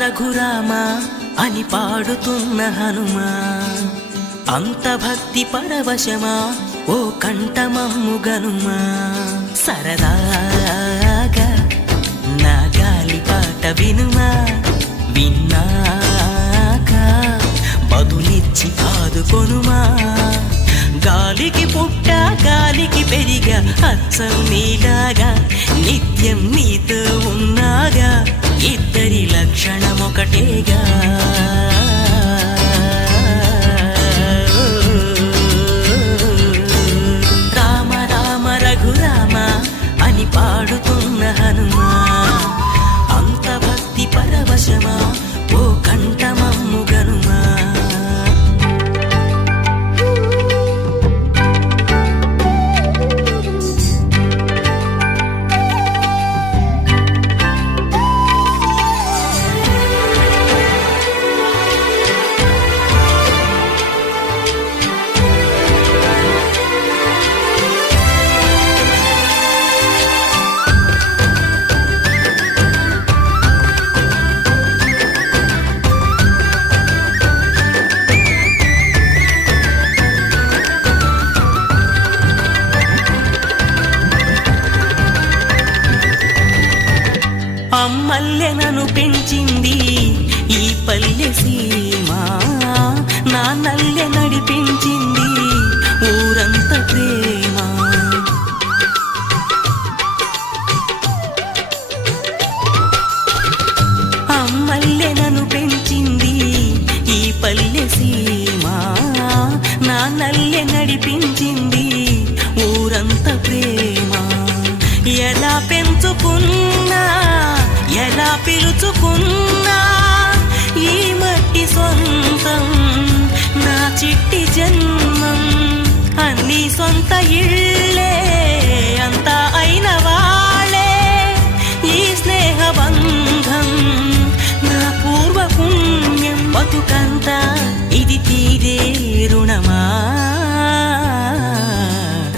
రఘురామ అని పాడుతున్న హనుమా, అంత భక్తి పరవశమా ఓ కంఠమమ్ము గనుమా. సరదాగా నా గాలి పాట వినుమా, విన్నాక బదులిచ్చి ఆదుకొనుమా. గాలికి పుట్ట గాలికి పెరిగా అచ్చం నీలాగా, నిత్యం నీతో ఉన్నాగా, ఇద్దరి లక్షణం ఒకటేగా. రామ రామ రఘురామ అని పాడుతున్న హనుమా, అంత భక్తి పరవశమా ఓ కంఠమమ్ము గనుమా. అమ్మల్లె నన్ను పెంచింది ఈ పల్లె సీమ, నాన్నల్లె నడిపించింది ఊరంత ప్రేమ. అమ్మల్లె నన్ను పెంచింది ఈ పల్లె సీమ, నాన్నల్లె నడిపించింది ఊరంత ప్రేమ. ఎలా పెంచుకున్నా ఎలా పిలుచుకున్నా ఈ మట్టి సొంతం నా చిట్టి జన్మం. అన్ని సొంత ఇళ్ళే అంతా అయిన వాళ్ళే ఈ స్నేహ బంధం నా పూర్వ పుణ్యం. బతుకంతా ఇది తీరే రుణమా.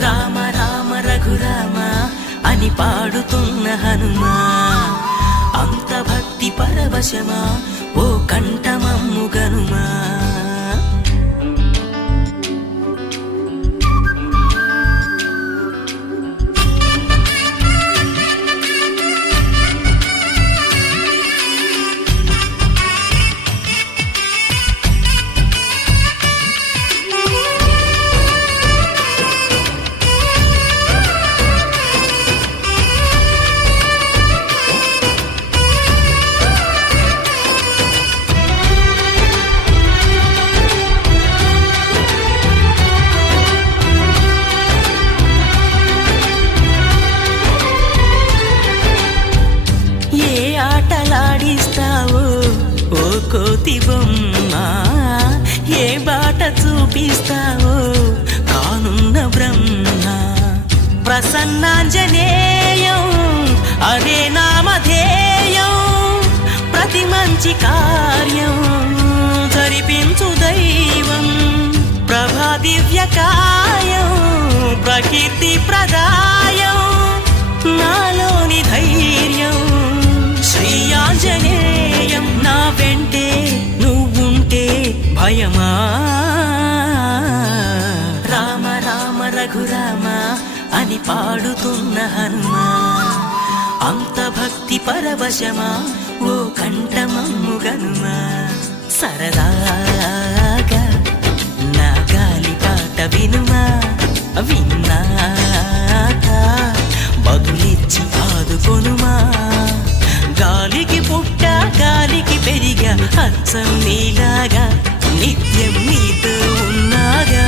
రామ రామ రఘురామ అని పాడుతున్న హనుమా, అంత భక్తి పరవశమా ఓ కంఠమమ్ము గనుమా. ఆటలాడిస్తావో ఓ కోతి బొమ్మ, ఏ బాట చూపిస్తావో కానున్న బ్రహ్మ. ప్రసన్నాంజనేయం అదే నామధేయం, ప్రతి మంచి కార్యం జరిపించు దైవం. ప్రభా దివ్య కాయం ప్రకీర్తి ప్రదాయం, నాలోని ధైర్యం శ్రీ ఆంజనేయం. నా వెంటే నువ్వుంటే భయమా. రామ రామ రఘురామ అని పాడుతున్న హనుమా, అంత భక్తి పరవశమా ఓ కంఠమమ్ము గనుమా. సరదాగా నా గాలి పాట వినుమా, విన్నాక బదులిచ్చి ఆదుకొనుమా. గాలికి పుట్ట గాలికి పెరిగా కోసం నీలాగా నిత్యం నీతో ఉన్నాగా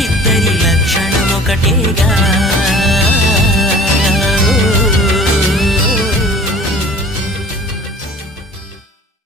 ఇద్దరి లక్షణం ఒకటేగా